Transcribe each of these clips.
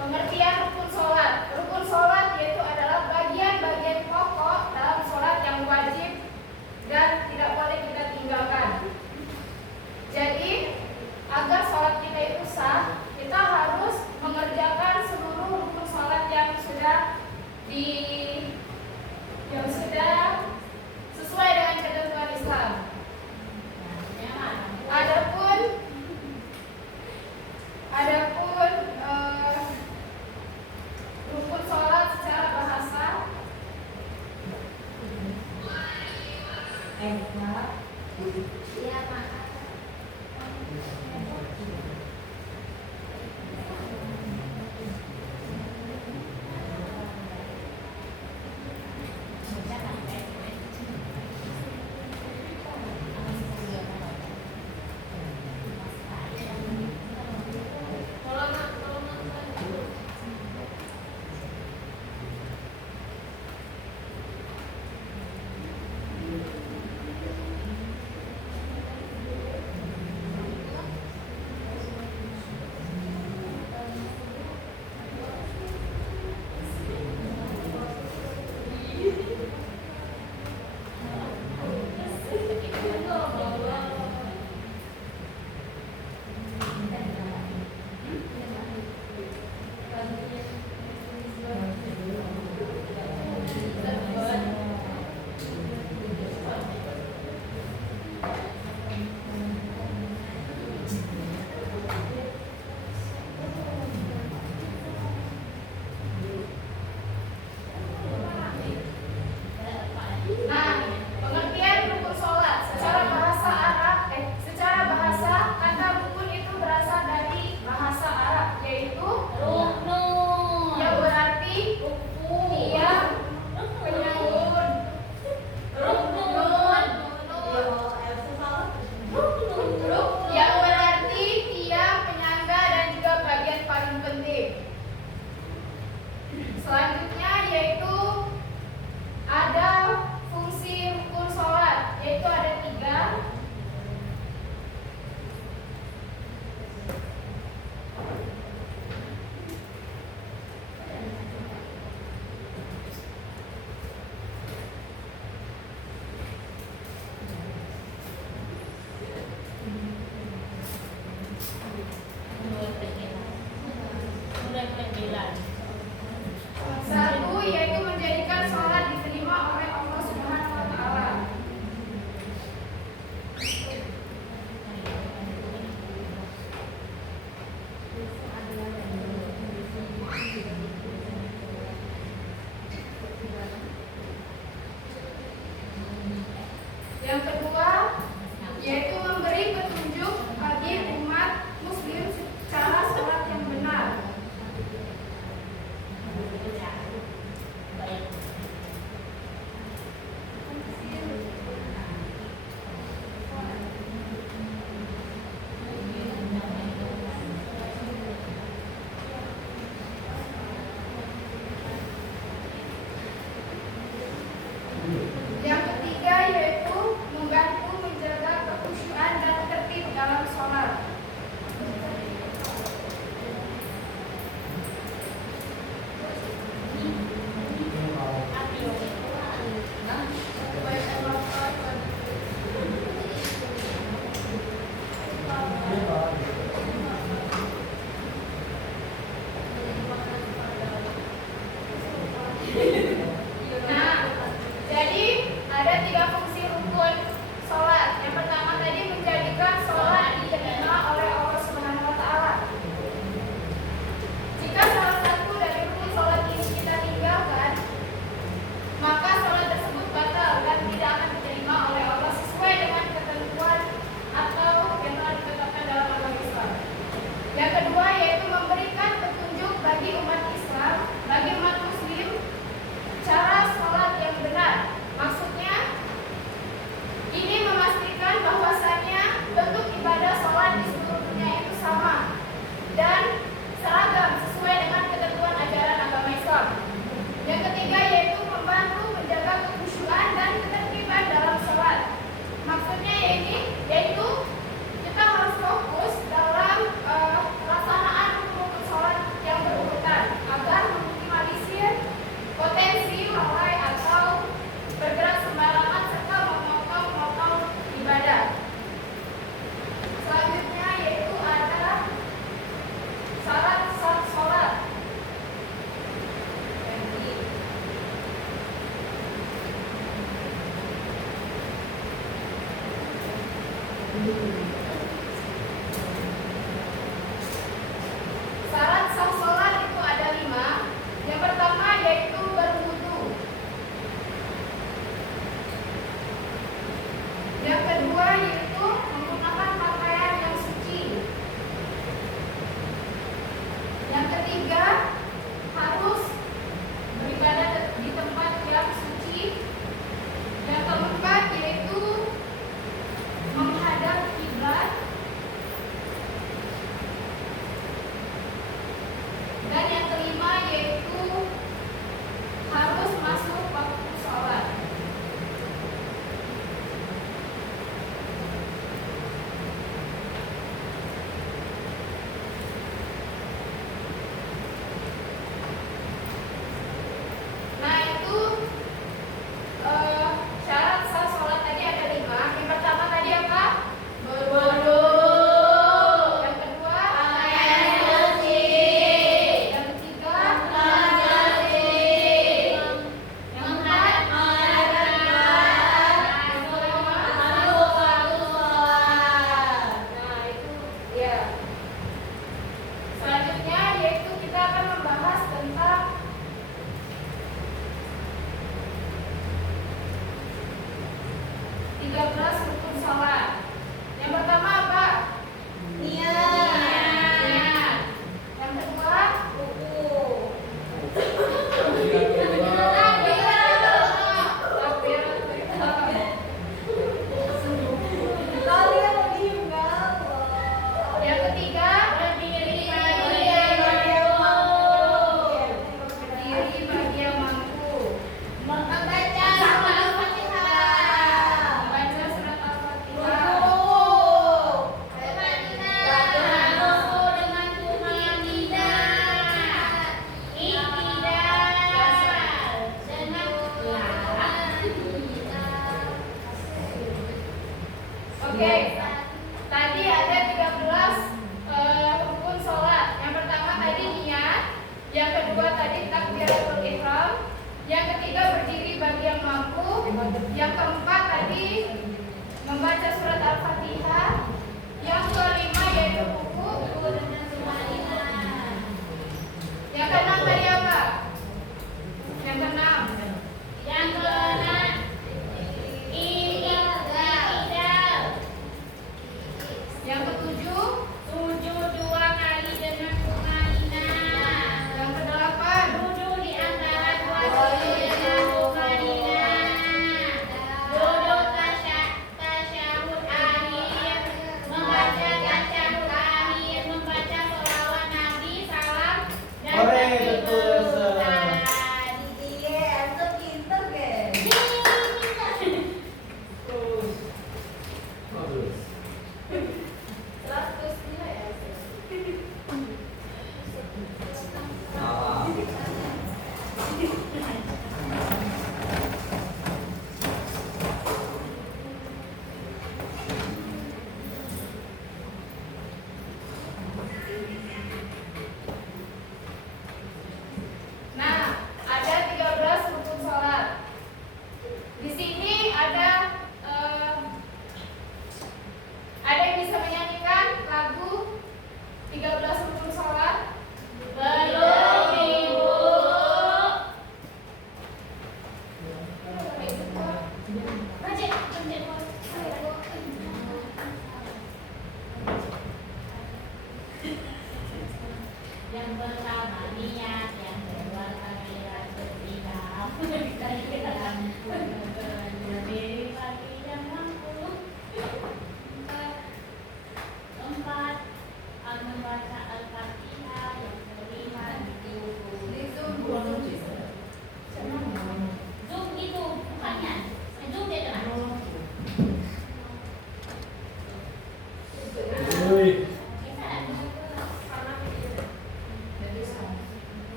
Pengertian rukun sholat. Rukun sholat yaitu adalah bagian-bagian pokok dalam sholat yang wajib dan tidak boleh kita tinggalkan. Jadi, agar sholat kita itu sah, kita harus mengerjakan seluruh rukun sholat yang sudah sesuai dengan ketentuan Islam. Adapun rukun sholat secara bahasa selanjutnya yaitu ada fungsi rukun sholat, yaitu ada 3. Satu yaitu menjadikan sholat diterima oleh Allah Subhanahu wa Ta'ala. Yang kedua yaitu memberi petunjuk bagi umat muslim cara sholat yang benar. Yang ketiga yaitu membantu menjaga kekhusyuan dan tertib dalam sholat. Nah, jadi ada 3 fungsi rukun sholat. Yang pertama tadi menjadikan sholat diterima oleh Allah Subhanahu wa Ta'ala. Jika salah satu dari rukun sholat ini kita tinggalkan, maka sholat tersebut batal dan tidak akan diterima oleh Allah sesuai dengan ketentuan atau yang telah ditetapkan dalam agama Islam. Yang kedua yaitu memberikan petunjuk bagi umat Islam, bagi umat muslim cara sholat yang benar. Maksudnya ini memastikan bahwasannya bentuk ibadah sholat di seluruh dunia itu sama dan seragam sesuai dengan ketentuan ajaran agama Islam. Yang ketiga yaitu membantu menjaga kekhusyuan dan ketertiban dalam sholat. Maksudnya yaitu kita harus fokus Syarat sah sholat itu ada 5. Yang pertama yaitu berwudu. Yang kedua yaitu menggunakan pakaian yang suci. Yang ketiga harus beribadah di tempat yang suci. Yang keempat yaitu menghadap kiblat. Dan yang kelima yaitu harus masuk waktu sholat. Nah itu syarat sah sholat tadi ada 5. Yang pertama tadi apa? Berwudu. Yang kedua pakaian suci. Yang ketiga menghadap kiblat. Yang keempat masuk waktu sholat. Nah itu ya. Selanjutnya yaitu kita akan membahas tentang 13 rukun sholat. Yang pertama apa? Niat. Yang kedua ruku. Yang ketiga berdiri bagi yang mampu. Membaca surat Al-Fatihah. Membaca surat Al-Fatihah. Dengan Oke, tadi ada 13 rukun sholat. Yang pertama tadi niat, yang kedua tadi takbiratul ihram, yang ketiga berdiri bagi yang mampu, yang keempat tadi membaca surat Al-Fatihah, yang kelima yaitu ruku, yang keenam tadi apa? Yang keenam yang ketujuh sujud 2 kali dengan tumanina. Yang kedelapan duduk di antara 2 sujud dengan tumanina. Duduk tasyahud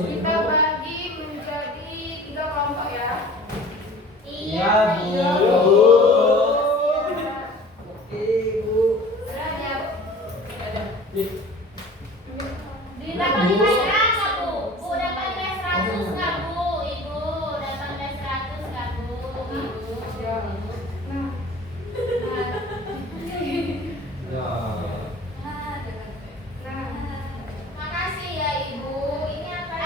Kita bagi menjadi 3 kelompok ya. Iya, Bu. Oke, Bu. Dapat nilai 100 Bu. Bu dapat nilai 100 nggak Bu? Ibu dapat nilai 100 nggak Bu? Ya. Nah. Ya. Nah. Makasih ya Ibu. Ini apa?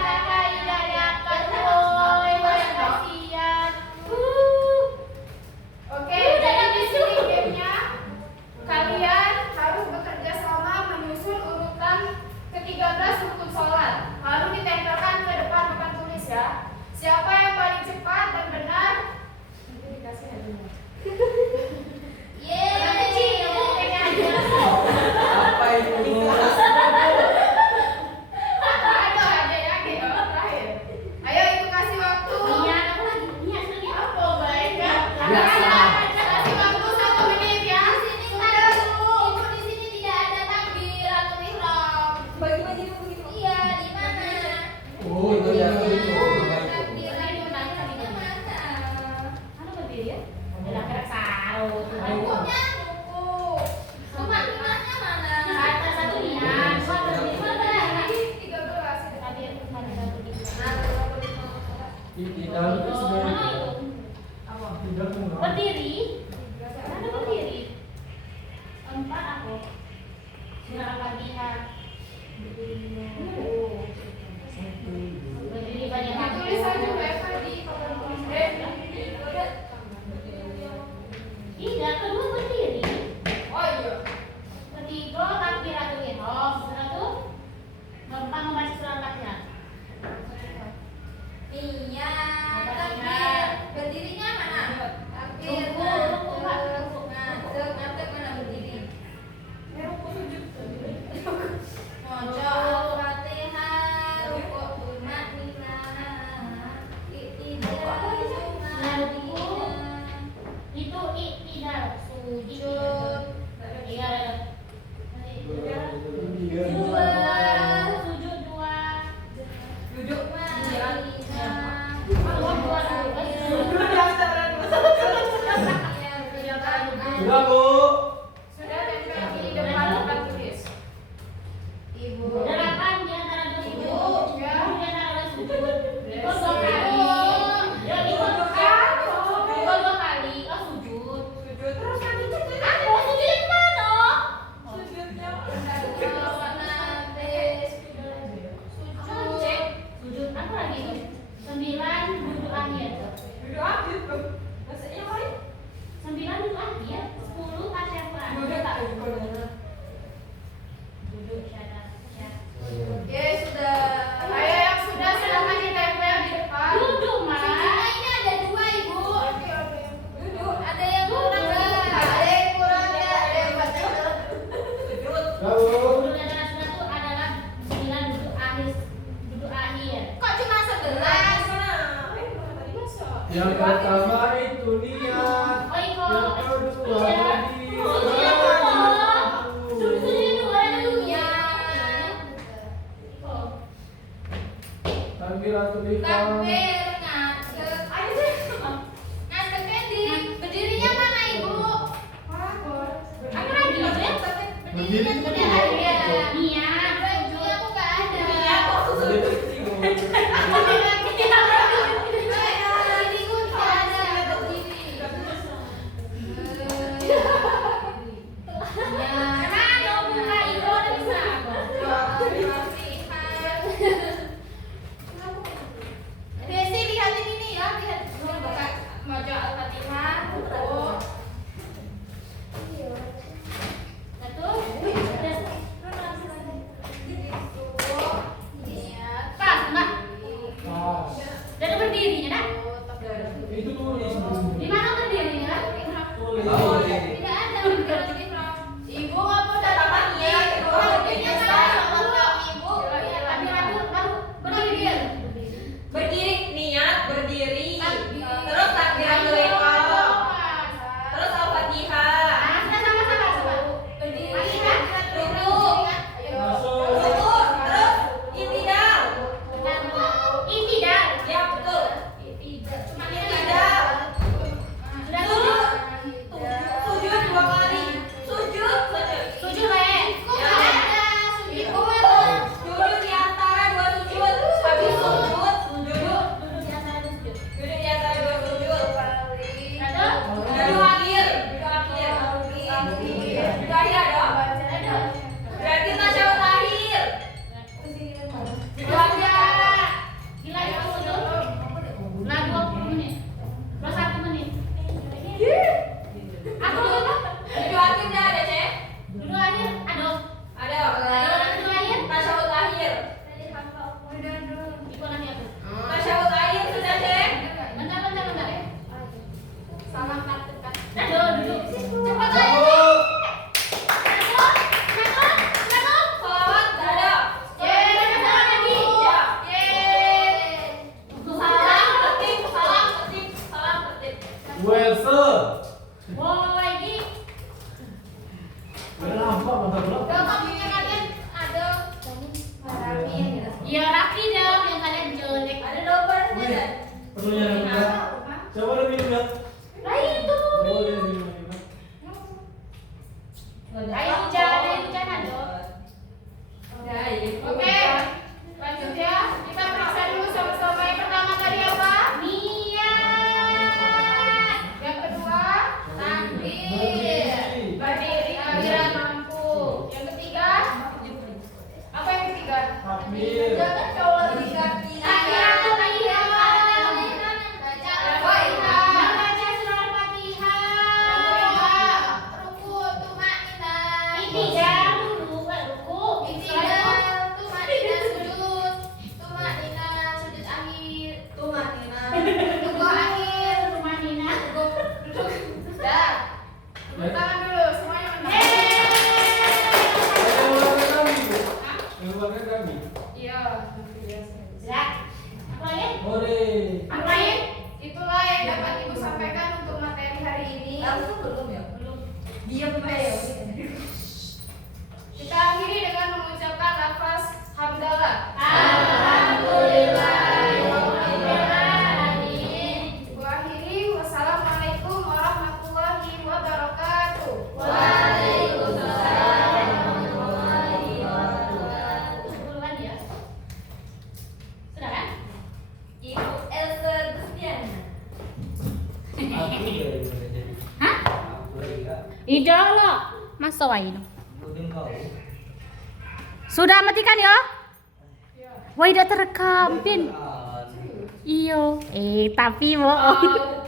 Kakak tidak dapat boy. Kasihan. Oke, jadi di sini gamenya kalian harus bekerja sama menyusun urutan ke-13 rukun sholat. Lalu ditempelkan ke depan papan tulis ya. Siapa yang paling cepat dan benar? Itu dikasih hadiah. Anak kecil, Bu, kayaknya hadiah. Apa itu? Aduh, ada ya, gitu, terakhir. Ayo Ibu kasih waktu. Niat apa lagi? Niat lagi apa? Baik ya. Kasih waktu 1 menit ya. Sudah, Bu. Ibu di sini tidak ada takbir atau ihram. Bagi-bagi begitu. Iya, di mana? Oh, itu yang itu. Takbir itu nanti di mana? Anu berdiri ya? Ada gerak sarut. Bukunya buku. Cuma gimana mana? Satu niat. Satu di mana? 13 itu. Takbir itu mana satu di mana? Di dalam itu sudah. Mana itu? Di dalam. Berdiri. Mana berdiri? 4 aku. Surah Al-Fatihah. Berdiri banyak lagi. Tulis aja WFH di papan tulis. Tidak, kedua berdiri. Oh iya. Ketiga takbiratul ihram. Sudah tuh gampang membaca surah Al-Fatihah. Iya, takbir. Berdirinya mana? Takbir. Ruku, ruku, ngadeg mana berdiri? Mojo Al-Fatihah, ruku tumakninah, iktidal, itu iktidal, sujud. Iya, sujud dua. Duduk. Sudah, Bu. Sudah tempel di depan papan tulis. Ibu. Delapan di antara dua sujud. Ya. Di antara dua sujud. Ikut dua kali. Ya, ikut dua kali. Oh, sujud. Sujud terus nanti sujud. Aku sujud di mana? Sujudnya. Sujud. Sujud apa lagi itu? 9 duduk akhir. Duduk aja tuh. Maksudnya apa ini? 9 duduk akhir. 10 tasyahud. Duduk tak duduk. Duduk syahadat. Oke, sudah. Ayo yang sudah silakan ditempel di depan. Duduk, Mas. Ini ada 2 Ibu. Oke. Duduk. Ada yang kurang nggak? Ada yang kurang nggak? Ada yang baca. Sudah, Bu. Duduk di antara sudah itu adalah 9 duduk akhir. Duduk akhir. Kok cuma 11? Yang pertama itu niat. Oh, Iko. Yang kedua Ya. berdiri. Sujudnya dulu. Sujudnya dulu, ada dulu. Ya. Iko. Takbiratul ihram. Takbir ngadeg. Ayo deh. Ngadegnya di berdirinya mana Ibu? Apa lagi, Mas, ya? Berdirinya Berdiri sudah ada. Niat. Berdiri aku nggak ada. Berdiri. Diriku nggak ada berdiri. Mana buka Iko udah bisa. Desi lihatin ini ya, lihat dulu buka Mojo Al-Fatihah. Oh. Satu. Takbir. Jangan kau lagi kaki. Tahiyatu lillah. Baca Membaca surah Al-Fatihah. ruku tumanina. I'tidal dulu, ruku. I'tidal tumanina sujud. Tumanina sujud akhir. Tumanina. Ruku akhir. Tumanina. Duduk. Dah. Tepuk tangan dulu semuanya menang. Yang warna kami. Iya. Sudah. Apa lain? Ore. Apa lain? Itulah yang dapat Ibu sampaikan untuk materi hari ini. belum ya? Belum. Diam ya. Kita akhiri dengan mengucapkan lafaz hamdalah. Alhamdulillahirobbilalamin. Ibu akhiri, wassalamualaikum warahmatullahi wabarakatuh. Duluan ya. Sudah kan? Ibu Elsa Gustiana. Aku dari jadi. Hah? Aku dari kak. Idolo. Masa wae no. Ikutin kau. Sudah matikan ya? Wah, udah terekam, Pin. Ah, Iyo. Tapi bohong.